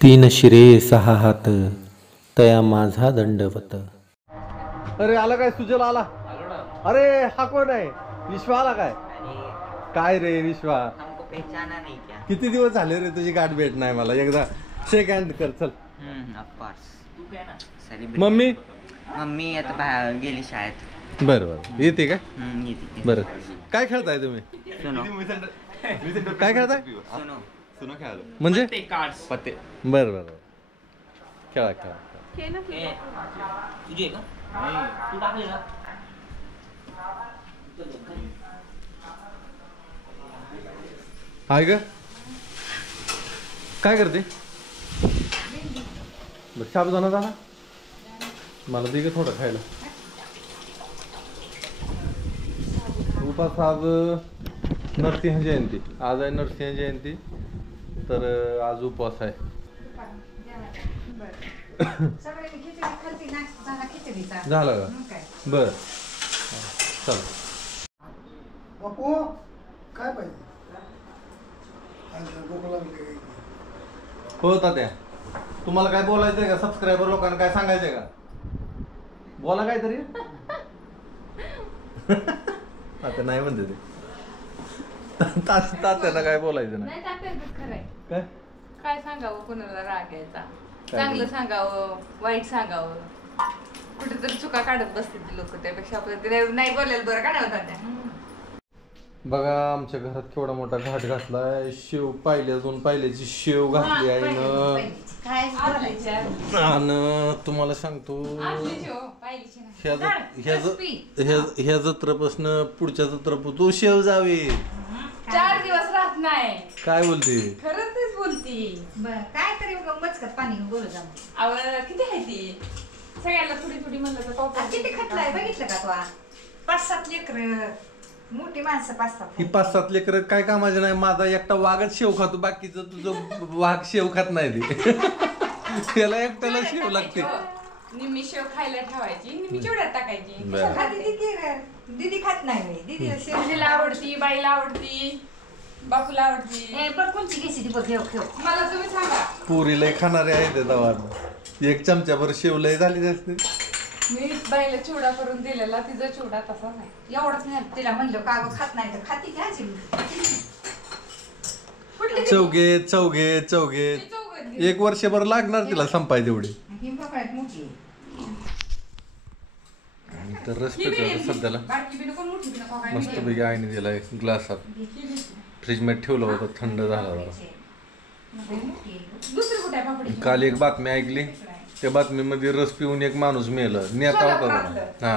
तीन शिरे सहा हात तया माझा दंडवत. अरे आला काय सुजल आला. अरे हा कोण आहे? विश्वा आला काय? काय रे विश्वा, किती दिवस झाले रे तुझी गाठ भेट नाही मला. एकदा शेक हँड कर चल. मम्मी मम्मी आता बाहेर गेली शाळेत. बरं बरं येते का? येते. बरं काय खेळताय तुम्ही? सुनो काय खेळताय? सुनो म्हणजे पत्ते. बरं बरं खेळा खेळा. तुझे का? तू टाकले ना. हाय ग काय करते? साबुदाणा झाला मला दे ग थोडं खायला. उपास आज नरसिंह जयंती. आज आहे नरसिंह जयंती तर आज उपवास आहे. झाला का? बर चल. काय पाहिजे? हो तात्या तुम्हाला काय बोलायचंय का? सबस्क्रायबर लोकांना काय सांगायचंय का? बोला काहीतरी. आता नाही म्हणते ते. तात्याला काय बोलायचं नाही. काय काय सांगावं? कोणाला राग यायचा? चांगलं सांगावं, वाईट सांगावं, कुठेतरी चुका काढत बसते ती लोक. त्यापेक्षा आपलं नाही बोलायला बरं का नाही होता. बघा आमच्या घरात केवढा मोठा घाट घातलाय. शेव पाहिल्याची शेव घातली आहे ना. आणि तुम्हाला सांगतो ह्या जत्रापासून पुढच्या जत्रापासून शेव जावे. 4 दिवस राहत नाही. काय बोलते? खरंच तेच बोलती. काय तरी मचकत पाणी बोलत जाऊ. किती आहे ती? सगळ्याला थोडी थोडी म्हणलं तर किती खटलाय बघितलं का? तू 5-7 लेकर मोठी माणसं 5-7. ही 5-7 लेकर काय कामाचे नाही. माझा एकटा वाघच शेव खातो, बाकीचं तुझं वाघ शेव खात नाही ते. त्याला एकट्याला शेव लागते. निम्मी शेव खायला ठेवायची, निम्मी चिवड्यात टाकायची. दीदी खात नाही. दीदी मुलीला आवडती, बाईला आवडती, बापूला आवडती. पण कोणची घेशी ती बघ. मला तुम्ही सांगा. पुरी लय खाणारे आहेत दवा. 1 चमच्याभर शेव लय झाली असते. मी बाईला चिवडा करून दिलेला, तिचा चिवडा तसा नाही. एवढंच नाही. तिला म्हणलं का खात नाही तर खाती घ्यायची. चौघे 1 वर्षभर लागणार तिला संपाय तेवढी. मोठी तर रस पेटवतो सध्याला मस्तपैकी आईने दिलाय ग्लासात. फ्रीज मध्ये ठेवलं होतं, थंड झाला जरा. काल एक बातमी ऐकली, त्या बातमीमध्ये रस पिऊन एक माणूस मेलं. नेता होता हा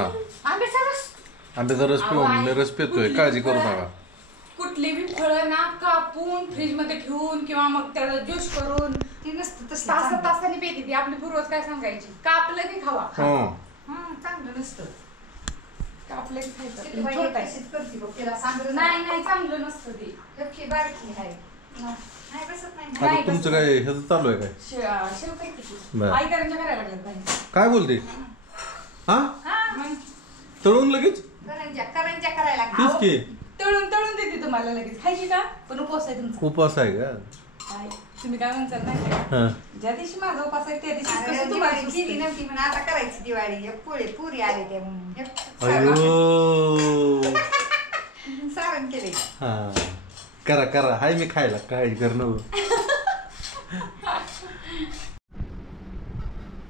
आंब्याचा रस पिऊन मी रस पितोय. काळजी करू नका. कुठली बी फळं ना कापून फ्रीज मध्ये ठेवून किंवा मग त्याला ज्यूस करून ती नसतं तासाने पेती ती. आपली पूर्वज काय सांगायची? कापलं की खावा. चांगलं नसतं. कापलं की खायचं. नाही नाही चांगलं नसतं ते. बारकी आहे. आता तुमचं काय ह्याचं चालू आहे काय? शेव काय किती आईकरांच्या करायला लागलं. काय बोलते? हा तळून लगेच करंजा करायला तीच की तळून देते तुम्हाला लगेच. खायची का? पण उपवास आहे तुमचा. उपवास आहे का? तुम्ही काय म्हणताल नाही का? ज्या दिवशी माझा उपवास आहे त्या दिवशी दिवाळी गेली नव्हती म्हणून आता करायची दिवाळी. पुरी आले ते अयो सारण केले. हा करा हाय मी खायला काय करणं.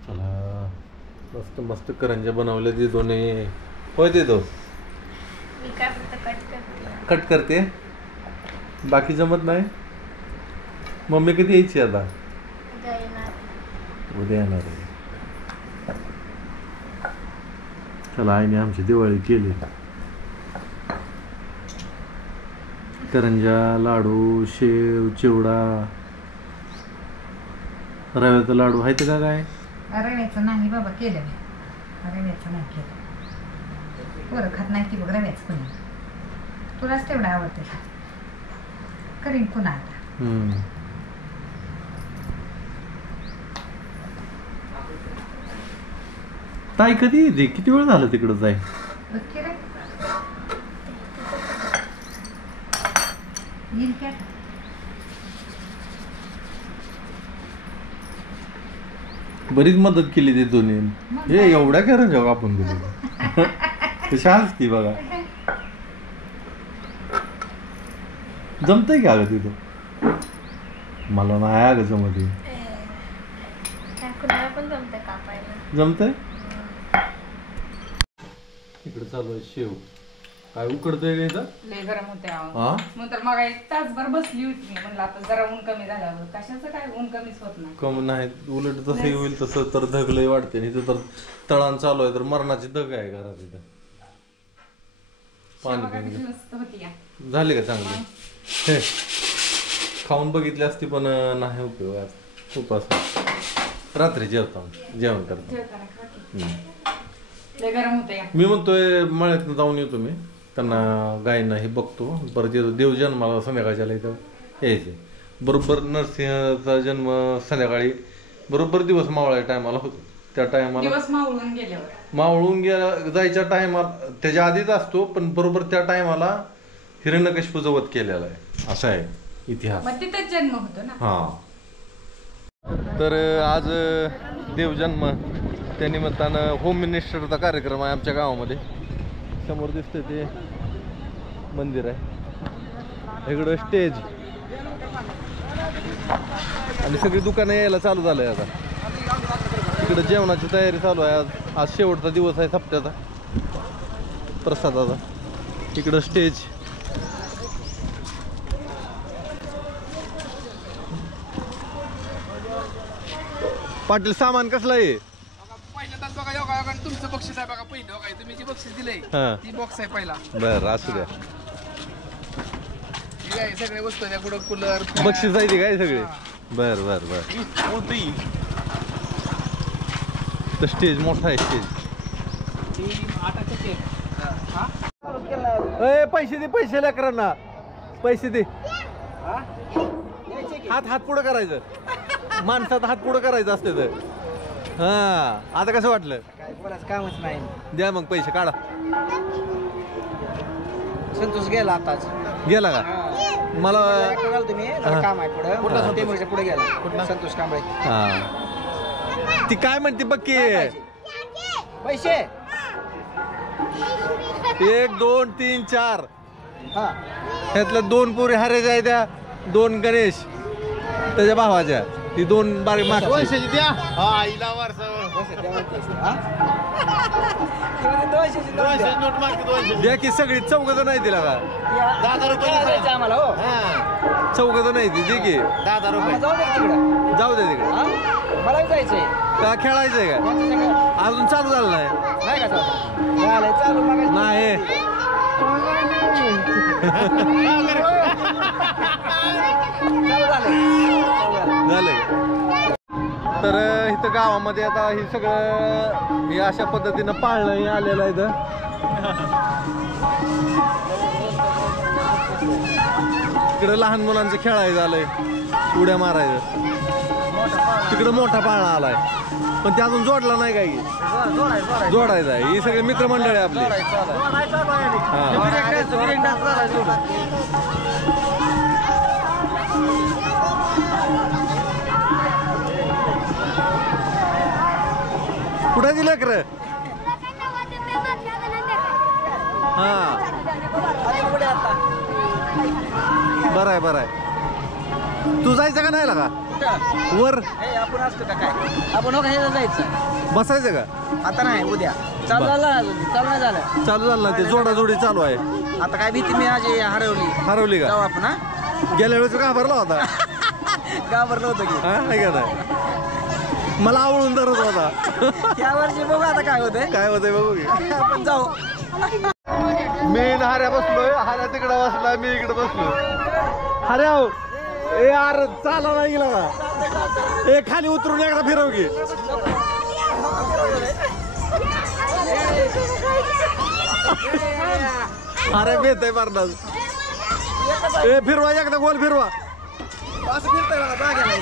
चला मस्त करंजा बनवल्या ते दोन्ही. होय ते तो कट करते. बाकी जमत नाही. मम्मी कधी यायची आता? उद्या येणार आहे. चला आईने आमची दिवाळी केली. करंजा, लाडू, शेव, चिवडा, रव्याचा लाडू आहेत का काय? रव्याचं नाही बाबा केलं मी. रव्याचं नाही केलं. बरं खात नाही ती बघ रव्याचं कोणी. तुलाच तेवढं आवडते. करीन पुन्हा आता. ताई कधी येते? किती वेळ झाला तिकडं जाय? बरीच मदत केली ते दोन्ही हे एवढ्या करून जाऊ आपण गेलो कशा ती बघा जमतंय का अगं तिथं मला नाही अगं जमत जमतंय इकडे चालू आहे शेव काय उकडतंय का इथं लय गरम होते हा मग तर मग एक तासभर बसली होती मी म्हणलं आता जरा ऊन कमी झाल्यावर कशाचं काय ऊन कमीच होत नाही कम नाही उलट तसंही होईल तसं तर धगलंय वाटते इथं तर तळान चालू आहे तर मरणाची धग आहे घरात इथं पाणी पिऊन मस्त होती या झाले का चांगले हे खाऊन बघितली असती पण नाही उपयोग आज उपास रात्री जेवण करतो जेवताना खा की. लय गरम होते या मी म्हणतोय मळ्यातनं जाऊन येतो मी त्यांना गायींना हे बघतो परत येतो देव जन्माला संध्याकाळच्या इथं यायचे बरोबर नरसिंहचा जन्म संध्याकाळी बरोबर दिवस मावळ्या टायमाला होतो त्या टायमाला दिवस मावळून गेल्यावर मावळून जायच्या टायमाला त्याच्या आधीच असतो पण बरोबर त्या टायमाला हिरण्यकशिपूचा वध केलेला आहे असा आहे इतिहास मग तिथंच जन्म होतो ना हा तर आज देवजन्म त्या निमित्तानं होम मिनिस्टरचा कार्यक्रम आहे आमच्या गावामध्ये समोर दिसतंय ते मंदिर आहे इकडं स्टेज आणि सगळी दुकानं यायला चालू झालंय आता इकडं जेवणाची तयारी चालू आहे आज शेवटचा दिवस आहे सप्त्याचा प्रसादाचा इकडं स्टेज पाटील सामान कसलं आहे पहिल्यांदाच बघा योगा तुमचं बक्षीस आहे बघा पहिलं बघा तुम्ही जी बक्षीस दिलंय हा ती बॉक्स आहे पहिला बरं असू द्या हे आहे सगळ्या वस्तू त्या कुठं कूलर बक्षीस आहे ते काय सगळे बर बर बर तर स्टेज मोठा आहे स्टेज ए पैसे दे पैसे लेकरांना पैसे दे हात पुढं करायचं माणसात हात पुढं करायचं असते तर हा आता कसं वाटलं कामच नाही द्या मग पैसे काढा संतोष गेला आताच गेला का मला तुम्ही काम आहे पुढे कुठला पुढे गेला संतोष कांबळे हा ती काय म्हणते बघ की पैसे 1 2 3 4 हा ह्यातल्या 2 पुरी हरेच्या आहे त्या 2 गणेश त्याच्या भावाच्या ती 2 बारीक मागची द्या की सगळी चौघ नाही दिला का 10,000 रुपये आम्हाला हो चौघ नाही ती दे की 10,000 रुपये जाऊ जाऊ दे तिकडे दे तिकडे मला जायचंय का खेळायचंय का अजून चालू झालं नाही नाही का झालंय चालू मग नाही झालं तर इथं गावामध्ये आता हे सगळं हे अशा पद्धतीनं पाळणं हे आलेलं आहे इथं इकडं लहान मुलांचं खेळायचं आलंय उड्या मारायचं तिकडं मोठा पाळणा आलाय पण ते अजून जोडला नाही काही जोडायचा आहे ही सगळी मित्रमंडळ आहे आपली कुठे दिलं खरं हा बरं आहे बरं आहे तू जायचं का नाही लागा वर आपण असतो का काय आपण हो का जायचं बसायचं का आता नाही उद्या चालू झालं अजून चालू नाही झालं चालू झालं ना ते जोडाजोडी चालू आहे आता काय भीती मी आज हरवली जाऊ का आपण हा गेल्या वेळेस घाबरला होता घाबरलो होतो की हा नाही का नाही मला आवडून धरत होता या वर्षी बघू आता काय होतंय काय होतंय बघू की आपण जाऊ मी हाऱ्या बसलोय हाऱ्या तिकडं बसला मी इकडे बसलो हाऱ्या ए यार चाला नाही गेला का ए खाली उतरून एकदा फिरव की अरे बेत आहे मारणार ए फिरवा एकदा गोल फिरवा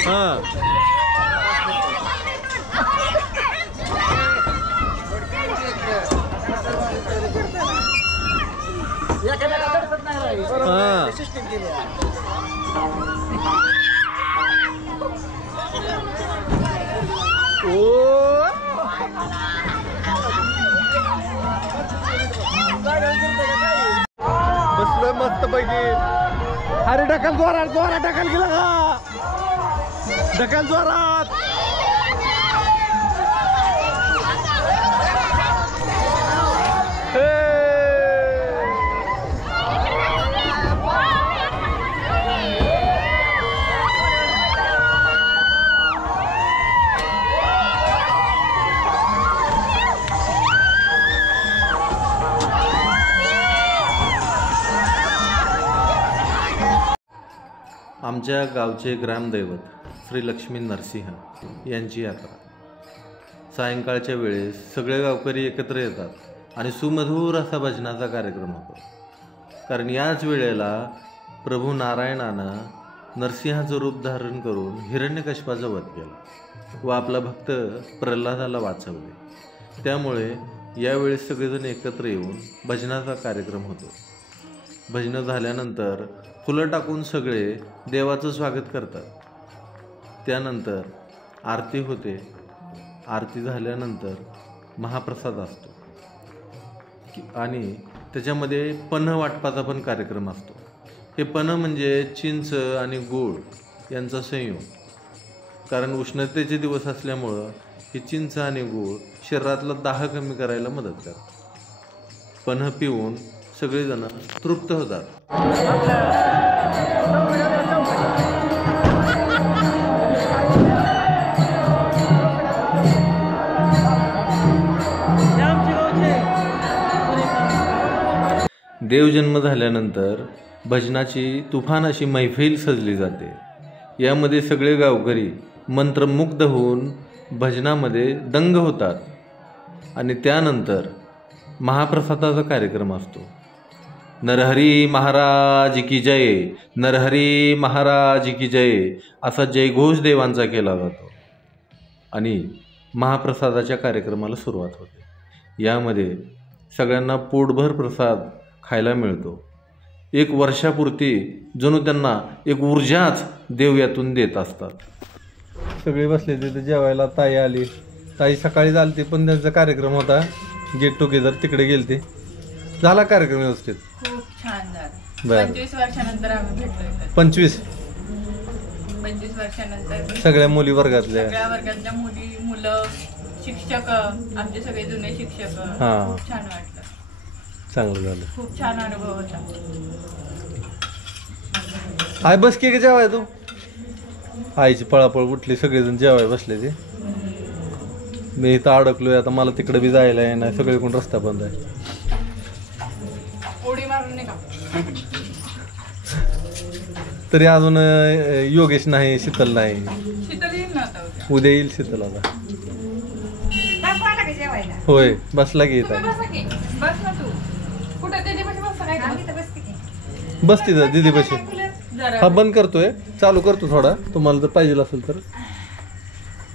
हा हा बसलोय मस्त पैकी. अरे ढकल जोरात जोरात ढकल गेला का ढकल जोरात. आमच्या गावचे ग्रामदैवत श्री लक्ष्मी नरसिंह यांची यात्रा. सायंकाळच्या वेळेस सगळे गावकरी एकत्र येतात आणि सुमधुर असा भजनाचा कार्यक्रम होतो. कारण याच वेळेला प्रभू नारायणानं नरसिंहाचं रूप धारण करून हिरण्यकश्यपाचा वध केला व आपला भक्त प्रल्हादाला वाचवले. त्यामुळे यावेळेस सगळेजण एकत्र येऊन भजनाचा कार्यक्रम होतो. भजनं झाल्यानंतर फुलं टाकून सगळे देवाचं स्वागत करतात. त्यानंतर आरती होते. आरती झाल्यानंतर महाप्रसाद असतो आणि त्याच्यामध्ये पन्ह वाटपाचा पण कार्यक्रम असतो. हे पन्ह म्हणजे चिंच आणि गूळ यांचा संयोग. कारण उष्णतेचे दिवस असल्यामुळं ही चिंच आणि गूळ शरीरातला दाह कमी करायला मदत करतात. पन्ह पिऊन सगळेजण तृप्त होतात. देवजन्म झाल्यानंतर भजनाची तुफान अशी मैफिल सजली जाते. यामध्ये सगळे गावकरी मंत्रमुग्ध होऊन भजनामध्ये दंग होतात आणि त्यानंतर महाप्रसादाचा कार्यक्रम असतो. नरहरी महाराज की जय, नरहरी महाराज की जय असा जयघोष देवांचा केला जातो आणि महाप्रसादाच्या कार्यक्रमाला सुरुवात होते. यामध्ये सगळ्यांना पोटभर प्रसाद खायला मिळतो. एक वर्षापुरती जणू त्यांना एक ऊर्जाच देव यातून देत असतात. सगळे बसले तिथे जेवायला. ताई आली. ताई सकाळी आलती पण त्यांचा कार्यक्रम होता गेट टुगेदर, तिकडे गेलते. झाला कार्यक्रम व्यवस्थित? खूप छान झालं. बरं. 25 वर्षानंतर आम्ही भेटलोय. 25 वर्षानंतर सगळ्या मुली वर्गातल्या, सगळ्या वर्गातल्या मुली, मुलं, शिक्षक, आमचे सगळे जुने शिक्षक. हा. खूप छान वाटलं. चांगलं झालं. खूप छान अनुभव होता. आय बस की जेवाय तू. आईची पळापळ उठली, सगळेजण जेवाय बसले. ते मी इथं अडकलोय आता. मला तिकडे बी जायला आहे नाही, सगळे कोण रस्ता बंद आहे. उडी मारून नाही का? तरी अजून योगेश नाही, शीतल नाही. शीतल येईल ना आता उद्या. उद्या येईल शीतल आता. दाखवा लागे जेवायला. होय बसला की तुम्ही येतात. बसा की. बस ना तू. कुठं दीदी पाशी बसता काय आम्ही का? तर बसते की. बस तिथं दीदी बशी. जरा हा बंद करतोय, चालू करतो थोडा. तुम्हाला जर पाहिजे असेल तर.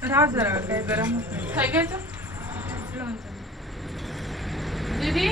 राहा जरा. काय गरम होत नाही. काय घ्यायचं? लोणचं. दीदी